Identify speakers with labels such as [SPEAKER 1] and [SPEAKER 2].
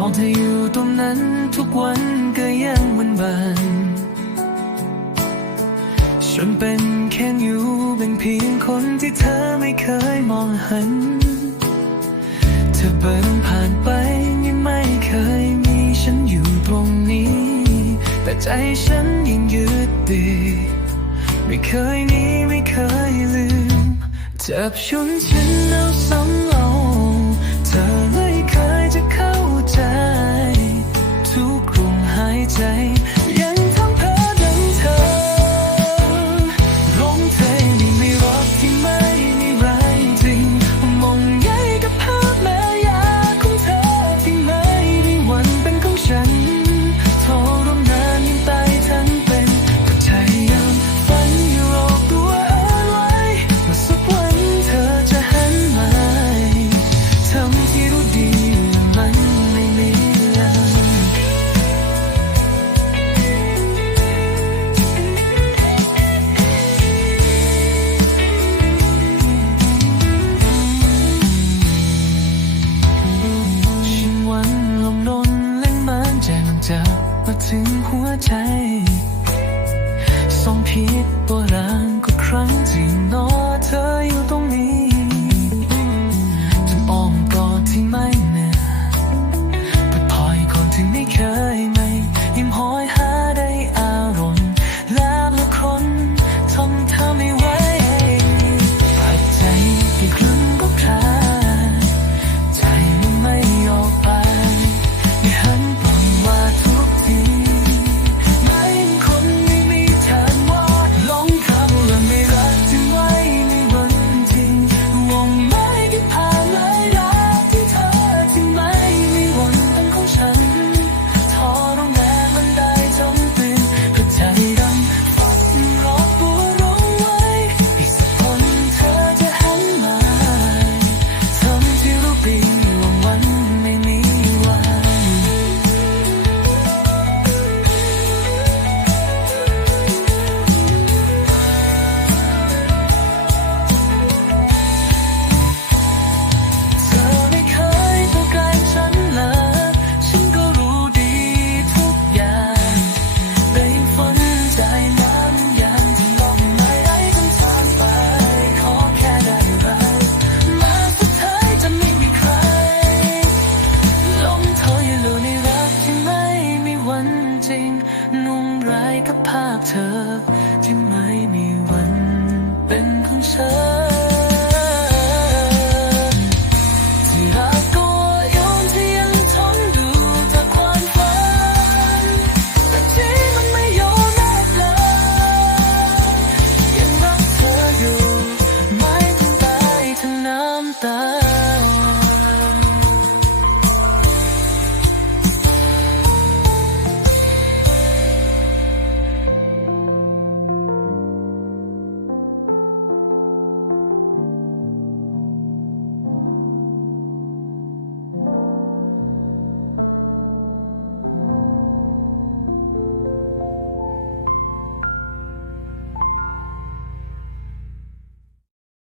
[SPEAKER 1] อเธออยู่ตรงนั้นทุกวันก็ยังมันบานฉันเป็นแค่อยู่เป็นเพียงคนที่เธอไม่เคยมองหัน เธอเปิดผ่านไปยังไม่เคยมีฉันอยู่ตรงนี้ แต่ใจฉันยังยึดติดไม่เคยหนีไม่เคยลืมจับชุนฉันเอาซ้ำ ถึงหัวใจ ส่งผิด กับภาพเธอ ที่ไม่มีวันเป็นของฉันที่รักก็ยมที่ยังทนดูต่ควันแต่ที่มันไม่ยอมรับเลยยังรักเธออยู่ ไม่ต้องตายทั้น้ำตา